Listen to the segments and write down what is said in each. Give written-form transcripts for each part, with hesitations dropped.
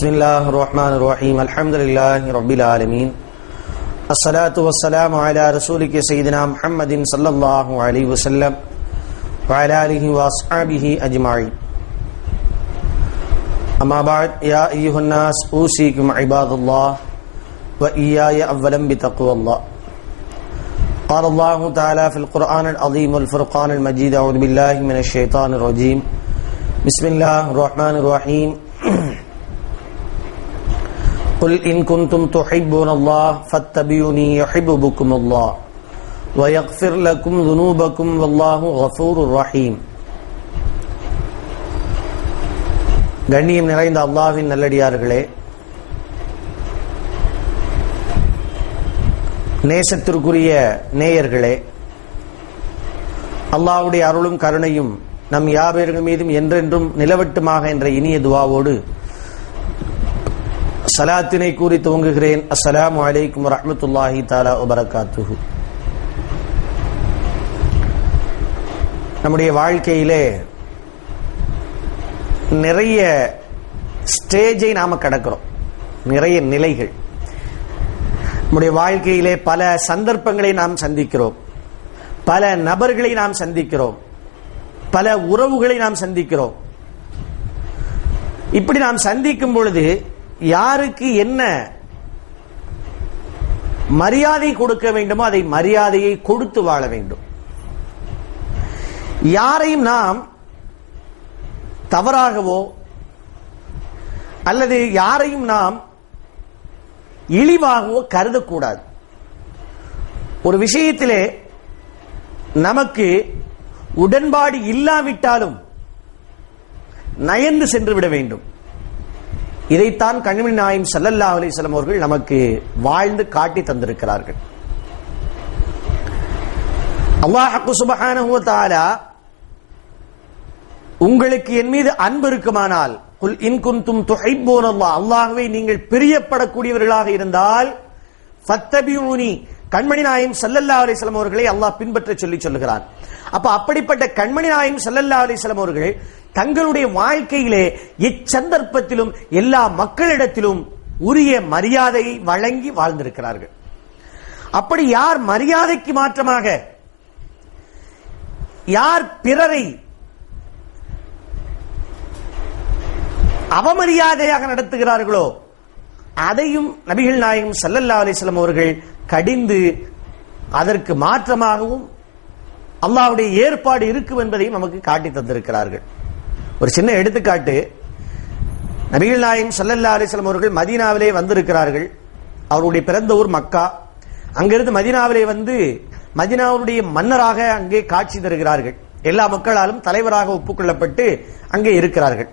Bismillah ar-Rahman ar-Rahim. Alhamdulillahi Rabbil Alameen. As-salatu was-salamu ala rasulika Sayyidina Muhammadin sallallahu alayhi wa sallam wa ala alihi wa ashabihi ajma'in. Amma ba'd, ya ayyuhan nas, usikum ibadallah wa iyaya awwalan bi taqwallah. قال الله تعالى في القرآن العظيم والفرقان المجيد أعوذ بالله من الشيطان الرجيم بسم الله الرحمن الرحيم قل إن كنتم تحبون الله فاتبعوني يحببكم الله ويغفر لكم ذنوبكم والله غفور رحيم. கண்ணியம் நிறைந்த அல்லாஹ்வின் நல்லடியார்களே, நேசத்திற்குரிய நேயர்களே, அல்லாஹ்வுடைய அருளும் கருணையும் நம் யாவர்கள் மீதும் என்றென்றும் நிலவட்டுமாக என்ற இனிய துஆவோடு சலாத்தினை கூறி துவங்குகிறேன். அஸ்ஸலாமு அலைக்கும் வரஹ்மத்துல்லாஹி தஆலா வபரகாத்துஹு. நம்முடைய வாழ்க்கையிலே நிறைய ஸ்டேஜை நாம கடக்கிறோம், நிறைய நிலைகள். நம்முடைய வாழ்க்கையிலே பல சந்தர்ப்பங்களை நாம் சந்திக்கிறோம், பல நபர்களை நாம் சந்திக்கிறோம், பல உறவுகளை நாம் சந்திக்கிறோம். இப்படி நாம் சந்திக்கும் பொழுது யாருக்கு என்ன மரியாதை கொடுக்க வேண்டுமோ அதை மரியாதையை கொடுத்து வாழ வேண்டும். யாரையும் நாம் தவறாகவோ அல்லது யாரையும் நாம் இழிவாகவோ கருதக்கூடாது. ஒரு விஷயத்திலே நமக்கு உடன்பாடு இல்லாவிட்டாலும் நயந்து சென்று விட வேண்டும். இதைத்தான் கண்மணி நாயகம் ஸல்லல்லாஹு அலைஹி வஸல்லம் அவர்கள் நமக்கு வாழ்ந்து காட்டி தந்திருக்கிறார்கள். அல்லாஹ் சுப்ஹானஹு வ தஆலா உங்களுக்கு என் மீது அன்பு இருக்குமானால், குல் இன் குன்தும் துஹிப்பூனல்லாஹ், அல்லாஹ்வை நீங்கள் பிரியப்படக்கூடியவர்களாக இருந்தால், ஃபத்தபிஊனி, கண்மணி நாயகம் ஸல்லல்லாஹு அலைஹி வஸல்லம் அவர்களை அல்லாஹ் பின்பற்ற சொல்லி சொல்லுகிறான். அப்ப அப்படிப்பட்ட கண்மணி நாயகம் ஸல்லல்லாஹு அலைஹி வஸல்லம் அவர்கள் தங்களுடைய வாழ்க்கையிலே இச்சந்தர்ப்பத்திலும் எல்லா மக்களிடத்திலும் உரிய மரியாதையை வழங்கி வாழ்ந்திருக்கிறார்கள். அப்படி யார் மரியாதைக்கு மாற்றமாக யார் பிறரை அவமரியாதையாக நடத்துகிறார்களோ அதையும் நபிகள் நாயகம் ஸல்லல்லாஹு அலைஹி வஸல்லம் அவர்கள் கடிந்து அதற்கு மாற்றமாகவும் அல்லாஹ்வுடைய ஏற்பாடு இருக்கும் என்பதையும் நமக்கு காட்டி தந்திருக்கிறார்கள். ஒரு சின்ன எடுத்துக்காட்டு, நபிகள் நாயகம் ஸல்லல்லாஹு அலைஹி வஸல்லம் அவர்கள் மதீனாவிலே வந்திருக்கிறார்கள். அவருடைய பிறந்த ஊர் மக்கா. அங்கிருந்து மதீனாவிலே வந்து மதீனாவுடைய மன்னராக அங்கே காட்சி தருகிறார்கள். எல்லா மக்களாலும் தலைவராக ஒப்புக்கொள்ளப்பட்டு அங்கே இருக்கிறார்கள்.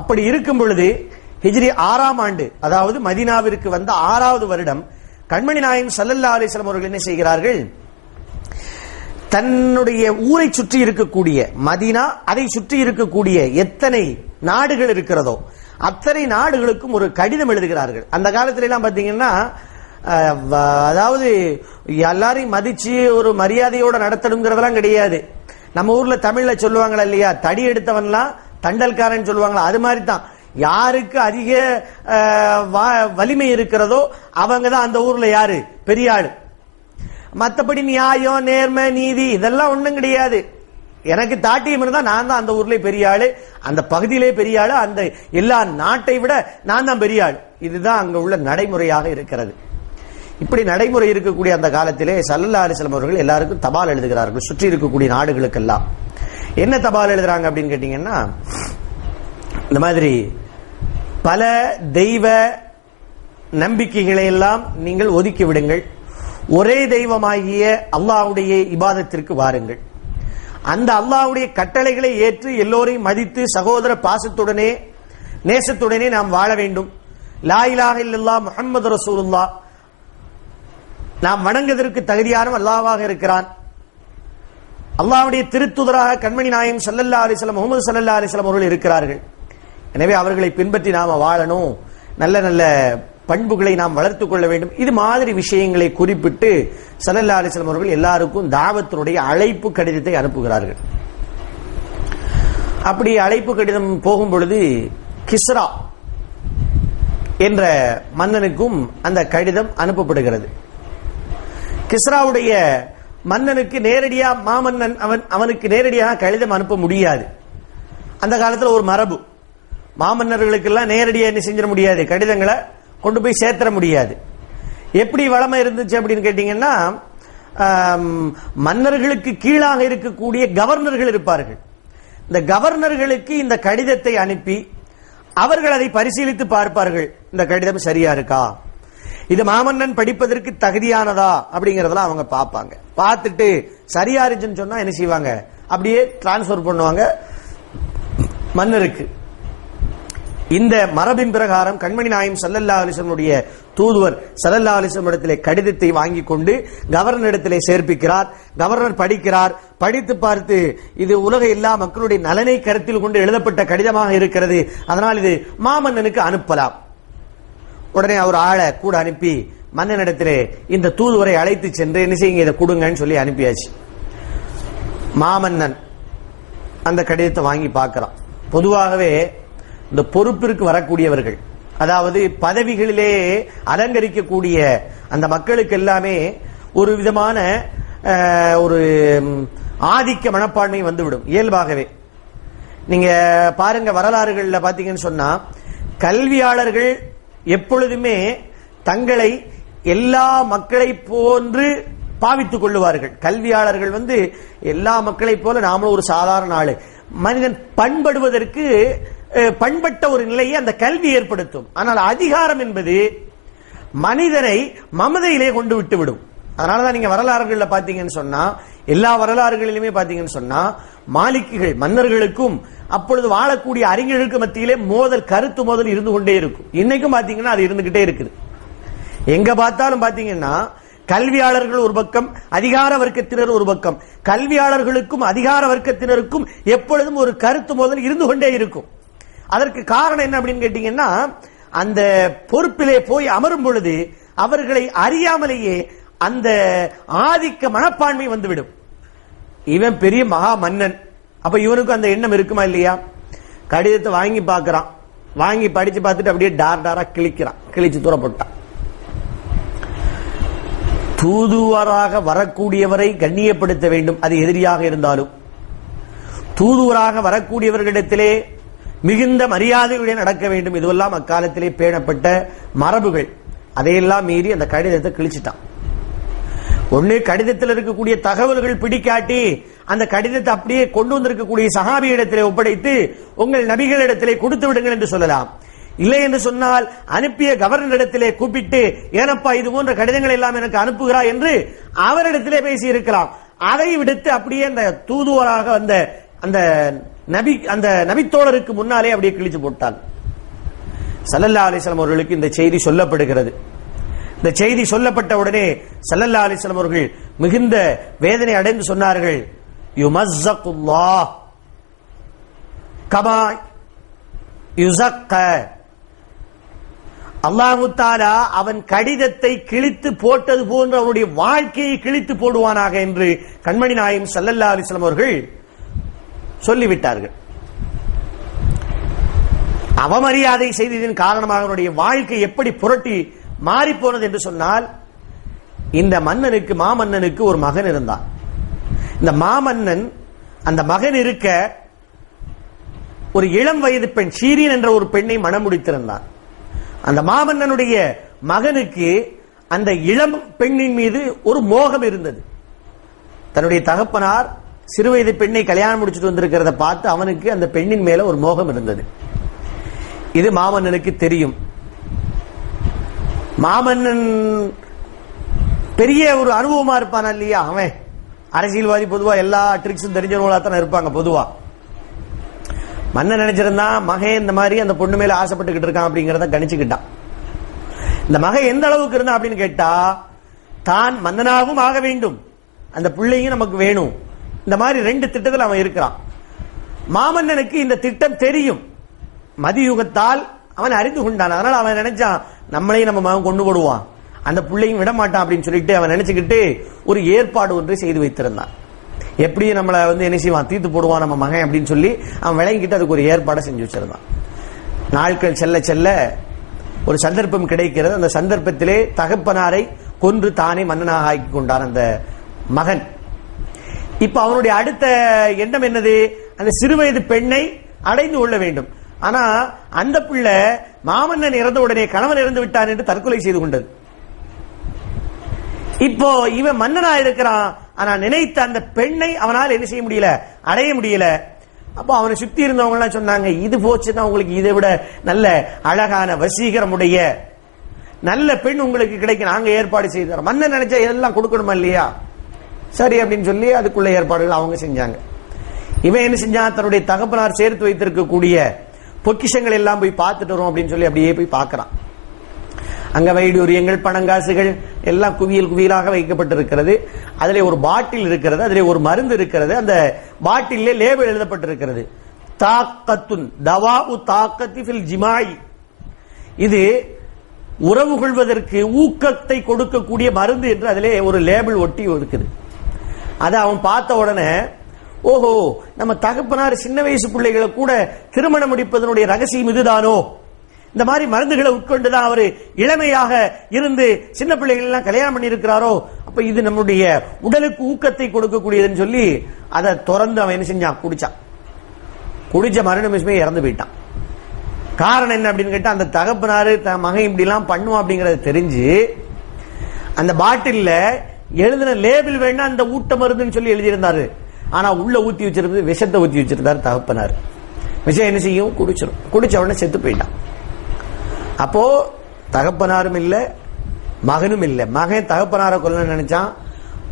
அப்படி இருக்கும் பொழுது ஹிஜ்ரி 6ஆம் ஆண்டு, அதாவது மதீனாவிற்கு வந்த 6வது வருடம், கண்மணி நாயகம் ஸல்லல்லாஹு அலைஹி வஸல்லம் அவர்கள் என்ன செய்கிறார்கள், தன்னுடைய ஊரை சுற்றி இருக்கக்கூடிய மதீனா, அதை சுற்றி இருக்கக்கூடிய எத்தனை நாடுகள் இருக்கிறதோ அத்தனை நாடுகளுக்கும் ஒரு கடிதம் எழுதுகிறார்கள். அந்த காலத்துல எல்லாம் பாத்தீங்கன்னா, அதாவது எல்லாரையும் மதிச்சு ஒரு மரியாதையோட நடத்தணுங்கிறதெல்லாம் கிடையாது. நம்ம ஊர்ல தமிழ்ல சொல்லுவாங்களா இல்லையா, தடி எடுத்தவன்லாம் தண்டல்காரன் சொல்லுவாங்களா, அது மாதிரி தான். யாருக்கு அதிக வலிமை இருக்கிறதோ அவங்க தான் அந்த ஊர்ல யாரு பெரிய ஆளு. மற்றபடி நியாயம், நேர்மை, நீதி இதெல்லாம் ஒண்ணும் கிடையாது. எனக்கு தாட்டியம் இருந்தா நான் தான் அந்த ஊர்ல பெரிய ஆளு, அந்த பகுதியிலே பெரிய ஆளு, அந்த எல்லா நாட்டை விட நான் தான் பெரிய ஆளு. இதுதான் அங்க உள்ள நடைமுறையாக இருக்கிறது. இப்படி நடைமுறை இருக்கக்கூடிய அந்த காலத்திலே ஸல்லல்லாஹு அலைஹி வஸல்லம் அவர்கள் எல்லாருக்கும் தபால் எழுதுகிறார்கள், சுற்றி இருக்கக்கூடிய நாடுகளுக்கெல்லாம். என்ன தபால் எழுதுறாங்க அப்படின்னு கேட்டீங்கன்னா, இந்த மாதிரி பல தெய்வ நம்பிக்கைகளை எல்லாம் நீங்கள் ஒதுக்கி விடுங்கள், ஒரே தெய்வமாகிய அல்லாஹ்வுடைய இபாதத்திற்கு வாருங்கள். அந்த அல்லாஹ்வுடைய கட்டளைகளை ஏற்று எல்லோரையும் மதித்து சகோதர பாசத்துடனே நேசத்துடனே நாம் வாழ வேண்டும். லா இலாஹ இல்லல்லாஹ் முஹம்மது ரசூலுல்லாஹ், நாம் வணங்குவதற்கு தகுதியானவன் அல்லாஹ்வாக இருக்கிறான். அல்லாஹ்வுடைய திருத்துதராக கண்மணி நாயகம் ஸல்லல்லாஹு அலைஹி வஸல்லம் முஹம்மது ஸல்லல்லாஹு அலைஹி வஸல்லம் அவர்கள் இருக்கிறார்கள். எனவே அவர்களை பின்பற்றி நாம வாழணும், நல்ல நல்ல பண்புகளை நாம் வளர்த்துக் கொள்ள வேண்டும். இது மாதிரி விஷயங்களை குறிப்பிட்டு ஸல்லல்லாஹு அலைஹி வஸல்லம் அவர்கள் எல்லாருக்கும் தாவத்தினுடைய அழைப்பு கடிதத்தை அனுப்புகிறார்கள். அப்படி அழைப்பு கடிதம் போகும் பொழுது கிஸ்ரா என்ற மன்னனுக்கும் அந்த கடிதம் அனுப்பப்படுகிறது. கிஸ்ராவுடைய மன்னனுக்கு நேரடியாக மாமன்னன் அவனுக்கு நேரடியாக கடிதம் அனுப்ப முடியாது. அந்த காலத்தில் ஒரு மரபு, மாமன்னர்களுக்கெல்லாம் நேரடியாக என்ன செஞ்சிட முடியாது, கடிதங்களை கொண்டு போய் சேர்த்துற முடியாது. எப்படி வளமை இருந்துச்சு அப்படின்னு கேட்டீங்கன்னா, மன்னர்களுக்கு கீழாக இருக்கக்கூடிய கவர்னர்கள் இருப்பார்கள். இந்த கவர்னர்களுக்கு இந்த கடிதத்தை அனுப்பி அவர்கள் அதை பரிசீலித்து பார்ப்பார்கள், இந்த கடிதம் சரியா இருக்கா, இது மாமன்னன் படிப்பதற்கு தகுதியானதா அப்படிங்கறதெல்லாம் அவங்க பார்ப்பாங்க. பார்த்துட்டு சரியா இருந்துன்னு சொன்னா என்ன செய்வாங்க, அப்படியே டிரான்ஸ்பர் பண்ணுவாங்க மன்னருக்கு. இந்த மரபின் பிரகாரம் கண்மணி நாயகம் ஸல்லல்லாஹு அலைஹி வஸல்லம் தூதுவர் ஸல்லல்லாஹு அலைஹி வஸல்லம் இடத்திலே கடிதத்தை வாங்கி கொண்டு கவர்னர் இடத்திலே சேர்ப்பிக்கிறார். கவர்னர் படிக்கிறார். படித்து பார்த்து இது உலக எல்லா மக்களுடைய நலனை கருத்தில் கொண்டு எழுதப்பட்ட கடிதமாக இருக்கிறது, அதனால் இது மாமன்னனுக்கு அனுப்பலாம். உடனே அவர் ஆளை கூட அனுப்பி மன்னனிடத்திலே இந்த தூதுவரை அழைத்து சென்று என்ன செய்யுங்க, இதை கொடுங்கன்னு சொல்லி அனுப்பியாச்சு. மாமன்னன் அந்த கடிதத்தை வாங்கி பார்க்கிறான். பொதுவாகவே இந்த பொறுப்பிற்கு வரக்கூடியவர்கள், அதாவது பதவிகளிலே அலங்கரிக்கக்கூடிய அந்த மக்களுக்கு எல்லாமே ஒரு விதமான ஒரு ஆதிக்க மனப்பான்மை வந்துவிடும் இயல்பாகவே. நீங்க பாருங்க, வரலாறுகள்ல பாத்தீங்கன்னு சொன்னா கல்வியாளர்கள் எப்பொழுதுமே தங்களை எல்லா மக்களை போன்று பாவித்துக் கொள்ளுவார்கள். கல்வியாளர்கள் எல்லா மக்களை போல நாமளும் ஒரு சாதாரண ஆளு. மனிதன் பண்படுவதற்கு பண்பட்ட ஒரு நிலையை அந்த கல்வி ஏற்படுத்தும். ஆனால் அதிகாரம் என்பது மனிதனை மமதையிலே கொண்டு விட்டுவிடும். அதனாலதான் நீங்க வரலாறுகள்ல பாத்தீங்கன்னு சொன்னா, எல்லா வரலாறுகளிலுமே பாத்தீங்கன்னு சொன்னா, மாலிக்குகள் மன்னர்களுக்கும் அப்பொழுது வாழக்கூடிய அறிஞர்களுக்கு மத்தியிலே மோதல், கருத்து மோதல் இருந்து கொண்டே இருக்கும். இன்னைக்கும் பாத்தீங்கன்னா அது இருந்துகிட்டே இருக்குது. எங்க பார்த்தாலும் பாத்தீங்கன்னா கல்வியாளர்கள் ஒரு பக்கம், அதிகார வர்க்கத்தினர் ஒரு பக்கம். கல்வியாளர்களுக்கும் அதிகார வர்க்கத்தினருக்கும் எப்பொழுதும் ஒரு கருத்து மோதல் இருந்து கொண்டே இருக்கும். அதற்கு காரணம் என்ன அப்படின்னு கேட்டீங்கன்னா, அந்த பொறுப்பிலே போய் அமரும் பொழுது அவர்களை அறியாமலேயே அந்த ஆதிக்க மனப்பான்மை வந்துவிடும். இவன் பெரிய மகா மன்னன், அப்ப இவனுக்கு அந்த எண்ணம் இருக்குமா இல்லையா? கடிதத்தை வாங்கி பார்க்கிறான். வாங்கி படிச்சு பார்த்துட்டு அப்படியே டார் டாரா கிழிக்கிறான். கிழிச்சு தூரப்பட்டான். தூதுவராக வரக்கூடியவரை கண்ணியப்படுத்த வேண்டும், அது எதிரியாக இருந்தாலும். தூதுவராக வரக்கூடியவர்களிடத்திலே மிகுந்த மரியாதையுடன் நடக்க வேண்டும். இதுவெல்லாம் அக்காலத்திலே பேணப்பட்ட மரபுகள். அதையெல்லாம் மீறி அந்த கடிதத்தை கிழிச்சிட்டான். ஒண்ணு, கடிதத்தில் இருக்கக்கூடிய தகவல்கள் பிடிக்காட்டி அந்த கடிதத்தை அப்படியே கொண்டு வந்திருக்கக்கூடிய சஹாபியிடத்திலே ஒப்படைத்து உங்கள் நபிகளிடத்திலே கொடுத்து விடுங்கள் என்று சொல்லலாம். இல்லை என்று சொன்னால் அனுப்பிய கவர்னரிடத்திலே கூப்பிட்டு, ஏனப்பா இது போன்ற கடிதங்கள் எல்லாம் எனக்கு அனுப்புகிறார் என்று அவரிடத்திலே பேசி இருக்கலாம். அதை விடுத்து அப்படியே அந்த தூதுவராக வந்த அந்த நபித்தோழருக்கு முன்னாலே அப்படியே கிழிச்சு போட்டான். ஸல்லல்லாஹு அலைஹி வஸல்லம் அவர்களுக்கு இந்த செய்தி சொல்லப்படுகிறது. இந்த செய்தி சொல்லப்பட்ட உடனே ஸல்லல்லாஹு அலைஹி வஸல்லம் அவர்கள் மிகுந்த வேதனை அடைந்து சொன்னார்கள், யுமஸ்ஸகுல்லாஹ் கமா யுஸக்க, அல்லாஹு தஆலா அவன் கடிதத்தை கிழித்து போட்டது போன்று அவனுடைய வாழ்க்கையை கிழித்து போடுவானாக என்று கண்மணி நாயகம் ஸல்லல்லாஹு அலைஹி வஸல்லம் அவர்கள் சொல்லிவிட்டார்கள். அவமரியாதை செய்ததின் காரணமாக அவனுடைய வாழ்க்கை எப்படி புரட்டி மாறி போனது என்று சொன்னால், இந்த மன்னனுக்கு, மாமன்னனுக்கு ஒரு மகன் இருந்தான். இந்த மாமன்னன் அந்த மகன் இருக்க ஒரு இளம் வயது பெண் ஷீரின் என்ற ஒரு பெண்ணை மணம் முடித்திருந்தான். அந்த மாமன்னனுடைய மகனுக்கு அந்த இளம் பெண்ணின் மீது ஒரு மோகம் இருந்தது. தன்னுடைய தகப்பனார் சிறுவயது பெண்ணை கல்யாணம் முடிச்சுட்டு வந்திருக்கிறத பார்த்து அவனுக்கு அந்த பெண்ணின் மேல ஒரு மோகம் இருந்தது. இது மாமன்னனுக்கு தெரியும். மாமன்னன் பெரிய ஒரு அனுபவமா இருப்பான் இல்லையா, அவன் அரசியல்வாதி பொதுவா எல்லா ட்ரிக்ஸும் தெரிஞ்சவங்களா தான் இருப்பாங்க. பொதுவா மன்னன் நினைச்சிருந்தான் மகன் இந்த மாதிரி அந்த பொண்ணு மேல ஆசைப்பட்டுக்கிட்டு இருக்கான் அப்படிங்கறத கணிச்சுக்கிட்டான். இந்த மகன் எந்த அளவுக்கு இருந்தா அப்படின்னு கேட்டா, தான் மன்னனாகவும் ஆக வேண்டும், அந்த பிள்ளையும் நமக்கு வேணும், இந்த மாதிரி ரெண்டு திட்டத்தில் அவன் இருக்கிறான். மாமன்னனுக்கு இந்த திட்டம் தெரியும். மதியுகத்தால் அவன் அறிந்து கொண்டான். அதனால அவன் நினைச்சான், நம்மளையும் நம்ம மகன் கொண்டு போடுவான், அந்த பிள்ளையும் விட மாட்டான் அப்படின்னு சொல்லிட்டு அவன் நினைச்சுக்கிட்டு ஒரு ஏற்பாடு ஒன்றை செய்து வைத்திருந்தான். எப்படியும் நம்மளை என்ன செய்வான், தீர்த்து போடுவான் நம்ம மகன் அப்படின்னு சொல்லி அவன் விளங்கிக்கிட்டு அதுக்கு ஒரு ஏற்பாடை செஞ்சு வச்சிருந்தான். நாட்கள் செல்ல செல்ல ஒரு சந்தர்ப்பம் கிடைக்கிறது. அந்த சந்தர்ப்பத்திலே தகப்பனாரை கொன்று தானே மன்னனாக ஆக்கி கொண்டான் அந்த மகன். இப்ப அவனுடைய அடுத்த எண்ணம் என்னது? அந்த சிறுவயது பெண்ணை அடைந்து கொள்ள வேண்டும். ஆனா அந்த பிள்ளை மாமன்னன் இறந்த உடனே கணவன் இறந்து விட்டான் என்று தற்கொலை செய்து கொண்டது. இப்போ இவன் மன்னனா இருக்கிறான், ஆனா நினைத்த அந்த பெண்ணை அவனால் என்ன செய்ய முடியல, அடைய முடியல. அப்போ அவனை சுத்தி இருந்தவங்க எல்லாம் சொன்னாங்க, இது போச்சுன்னா உங்களுக்கு இதை விட நல்ல அழகான வசீகரமுடைய நல்ல பெண் உங்களுக்கு கிடைக்க நாங்க ஏற்பாடு செய்தோம். மன்னன் நினைச்சா எல்லாம் கொடுக்கணுமா இல்லையா? சரி அப்படின்னு சொல்லி அதுக்குள்ள ஏற்பாடுகள் அவங்க செஞ்சாங்க. இவன் என்ன செஞ்சான்? தன்னுடைய தகப்பனார் சேர்த்து வைத்திருக்கக்கூடிய பொக்கிஷங்கள் எல்லாம் போய் பார்த்துட்டு வரும் அப்படின்னு சொல்லி அப்படியே போய் பார்க்கறான். அங்க வைடூரியங்கள், பணங்காசுகள் எல்லாம் குவியல் குவியலாக வைக்கப்பட்டிருக்கிறது. அதிலே ஒரு பாட்டில் இருக்கிறது, அதிலே ஒரு மருந்து இருக்கிறது. அந்த பாட்டிலே லேபிள் எழுதப்பட்டிருக்கிறது, தாக்கத்துன் தவாஉ தாக்கத்தி ஃபில் ஜிமாய். இது உறவு கொள்வதற்கு ஊக்கத்தை கொடுக்கக்கூடிய மருந்து என்று அதிலே ஒரு லேபிள் ஒட்டி இருக்குது. அதை அவன் பார்த்த உடனே, ஓஹோ, நம்ம தகப்பனார் சின்ன வயசு பிள்ளைகளை கூட திருமணம் முடிப்பதனுடைய ரகசியம் இதுதானோ, இந்த மாதிரி மருந்துகளை உட்கொண்டுதான் அவரு இளமையாக இருந்து சின்ன பிள்ளைகள் எல்லாம் கல்யாணம் பண்ணி இருக்கிறாரோ, அப்ப இது நம்முடைய உடலுக்கு ஊக்கத்தை கொடுக்கக்கூடியதுன்னு சொல்லி அதை திறந்து அவன் என்ன செஞ்சான்? குடிச்சான். குடிச்ச மறுநிமிஷமே இறந்து போயிட்டான். காரணம் என்ன அப்படின்னு கேட்டா, அந்த தகப்பனாரு தன் மகன் இப்படி எல்லாம் பண்ணுவான் அப்படிங்கறத தெரிஞ்சு அந்த பாட்டில்ல எழுதின லேபிள் வேணா அந்த ஊட்ட மருந்துன்னு சொல்லி எழுதியிருந்தாரு. ஆனா உள்ள ஊத்தி வச்சிருந்தது விஷத்தை ஊத்தி வச்சிருந்தாரு தகப்பனார். விஷம் என்ன செய்யும்? குடிச்சிடும். குடிச்ச உடனே செத்து போயிட்டான். அப்போ தகப்பனாரும் இல்ல, மகனும் இல்ல. மகன் தகப்பனாரை கொல்ல நினைச்சான்,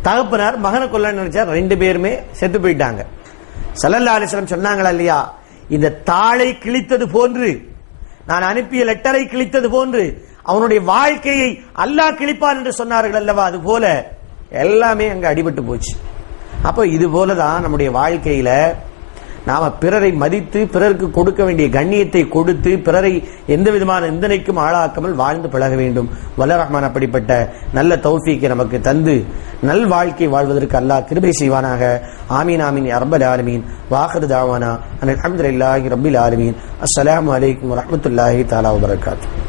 தகப்பனார் மகனை கொல்ல நினைச்சா, ரெண்டு பேருமே செத்து போயிட்டாங்க. ஸல்லல்லாஹு அலைஹி வஸல்லம் சொன்னாங்களா இல்லையா, இந்த தாளை கிழித்தது போன்று, நான் அனுப்பிய லெட்டரை கிழித்தது போன்று அவனுடைய வாழ்க்கையை அல்லாஹ் கிழிப்பான் என்று சொன்னார்கள் அல்லவா, அது போல எல்லாமே அங்க அடிபட்டு போச்சு. அப்போ இது போலதான் நம்முடைய வாழ்க்கையில நாம பிறரை மதித்து பிறருக்கு கொடுக்க வேண்டிய கண்ணியத்தை கொடுத்து பிறரை எந்த விதமான நிந்தனைக்கும் ஆளாக்காமல் வாழ்ந்து பழக வேண்டும். வல்ல ரஹ்மான் அப்படிப்பட்ட நல்ல தௌஃபீக்கை நமக்கு தந்து நல் வாழ்க்கை வாழ்வதற்கு அல்லாஹ் கிருபை செய்வானாக. ஆமீன் ஆமீன் யா ரப்பல் ஆலமீன். வாஹிரு தாவானா அல்ஹம்துலில்லாஹி ரப்பில் ஆலமீன். அஸ்ஸலாமு அலைக்கும் வரஹ்மத்துல்லாஹி தஆலா வபரகாத்துஹு.